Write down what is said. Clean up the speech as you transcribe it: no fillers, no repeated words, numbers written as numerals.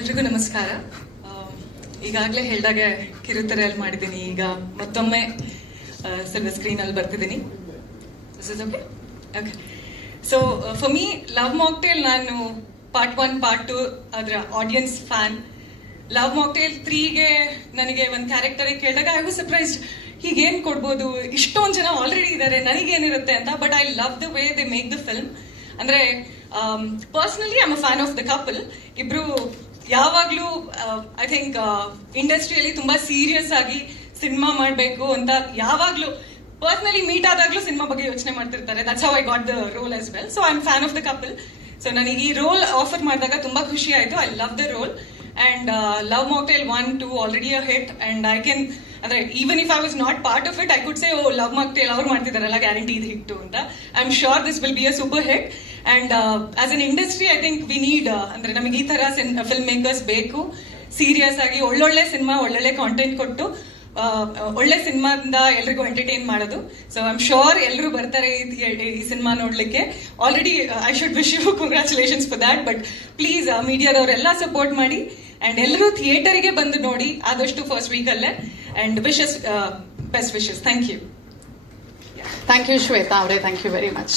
ಎಲ್ರಿಗೂ ನಮಸ್ಕಾರ. ಈಗಾಗಲೇ ಹೇಳಿದಾಗೆ ಕಿರುತೆರೆಯಲ್ಲಿ ಮಾಡಿದ್ದೀನಿ, ಈಗ ಮತ್ತೊಮ್ಮೆ ಸಿಲ್ವರ್ ಸ್ಕ್ರೀನಲ್ಲಿ ಬರ್ತಿದ್ದೀನಿ. Okay, so for me Love Mocktail, ನಾನು ಪಾರ್ಟ್ 1 ಪಾರ್ಟ್ 2 ಅದರ ಆಡಿಯನ್ಸ್ ಫ್ಯಾನ್. ಲವ್ ಮಾಕ್ಟೇಲ್ 3ಗೆ ನನಗೆ ಒಂದು ಕ್ಯಾರೆಕ್ಟರ್ ಕೇಳಿದಾಗ ಐ ವಾಸ್ ಸರ್ಪ್ರೈಸ್ಡ್, ಹೀಗೇನ್ ಕೊಡ್ಬೋದು, ಇಷ್ಟೊಂದು ಜನ ಆಲ್ರೆಡಿ ಇದ್ದಾರೆ, ನನಗೇನಿರುತ್ತೆ ಅಂತ. But I love the way they make the film. ಅಂದ್ರೆ personally I am a fan of the couple. ಇಬ್ರು ಯಾವಾಗ್ಲೂ ಐ ಥಿಂಕ್ ಇಂಡಸ್ಟ್ರಿಯಲ್ಲಿ ತುಂಬಾ ಸೀರಿಯಸ್ ಆಗಿ ಸಿನಿಮಾ ಮಾಡಬೇಕು ಅಂತ ಯಾವಾಗ್ಲೂ ಪರ್ಸನಲಿ ಮೀಟ್ ಆದಾಗ್ಲೂ ಸಿನಿಮಾ ಬಗ್ಗೆ ಯೋಚನೆ ಮಾಡ್ತಿರ್ತಾರೆ. That's how I got the role as well. So I am fan of the couple. So ನನಗೆ ಈ ರೋಲ್ ಆಫರ್ ಮಾಡಿದಾಗ ತುಂಬಾ ಖುಷಿ ಆಯ್ತು. I love the role. And Love Mocktail 1, 2 already a hit, and I can, even if I was not part of it, I could say, oh, Love Mocktail avaru ಮಾಡ್ತಿದಾರಲ್ಲ, guaranteed hit ಅಂತ. I'm sure this will be a super hit. And as an industry, I think we need, ಅಂದ್ರೆ ನಮಗೆ ಈ ತರ film makers ಬೇಕು. Serious ಆಗಿ ಒಳ್ಳೊಳ್ಳೆ cinema, ಒಳ್ಳೊಳ್ಳೆ content ಕೊಟ್ಟು ಒಳ್ಳೆ ಸಿನಿಮಾದಿಂದ ಎಲ್ರಿಗೂ ಎಂಟರ್ಟೈನ್ ಮಾಡೋದು. ಸೊ ಐ ಆಮ್ ಶೋರ್ ಎಲ್ಲರೂ ಬರ್ತಾರೆ ಈ ಸಿನಿಮಾ ನೋಡ್ಲಿಕ್ಕೆ. Already I should wish you congratulations for that. But please ಮೀಡಿಯಾದವರೆಲ್ಲ ಸಪೋರ್ಟ್ ಮಾಡಿ ಅಂಡ್ ಎಲ್ಲರೂ ಥಿಯೇಟರ್ಗೆ ಬಂದು ನೋಡಿ ಆದಷ್ಟು ಫಸ್ಟ್ ವೀಕಲ್ಲೇ. And wishes best wishes. Thank you. Thank you Shweta ಅವರೇ, ಥ್ಯಾಂಕ್ ಯು ವೆರಿ ಮಚ್.